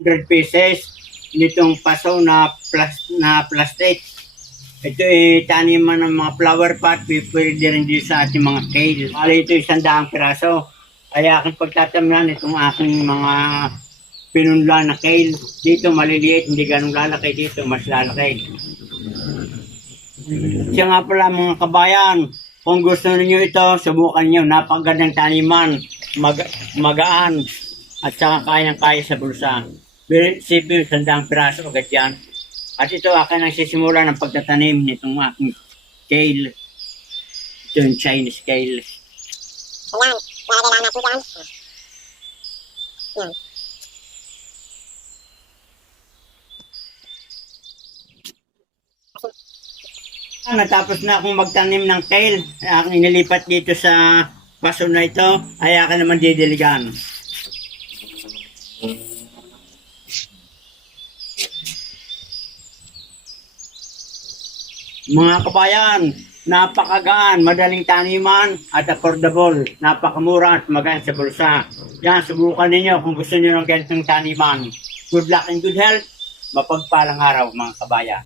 100 pieces nitong paso na plas, na plastic. Ito ay taniman ng mga flower pot, pwede rin din sa ating mga kale. Bali ito isang daang piraso. Kaya aking pagtatamnan itong aking mga pinunla na kale. Dito maliliit, hindi ganun lalaki dito, mas lalaki. Siya nga pala mga kabayan, kung gusto niyo ito, subukan niyo. Napakagandang taniman, mag magaan, at saka kayang-kaya sa bulsa. Sipin, sandang piraso agad yan. At ito akin ang sisimula ng pagtatanim nitong aking kale. Ito yung Chinese kale. Ayan, lalagay lang natin dyan. Yan. Ah, Natapos na akong magtanim ng kale. Aking inilipat dito sa paso na ito. Ay akin naman didiligan. Mga kabayan, napakagaan, madaling taniman at affordable. Napakamura at magaan sa bulsa. Yan, subukan ninyo kung gusto niyo ng ganitong taniman. Good luck and good health. Mapagpalang araw mga kabayan.